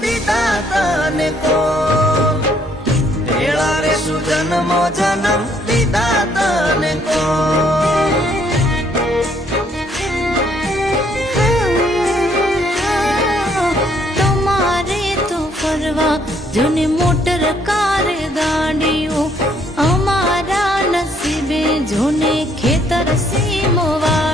દીધા તને કોણ ભેળા રે શું જન્મો જન્મ દીધા તને કોણ તમારે તો ફરવા જોને મોટર કાર ગાડીઓ અમારા નસીબે જોને ખેતર સીમવા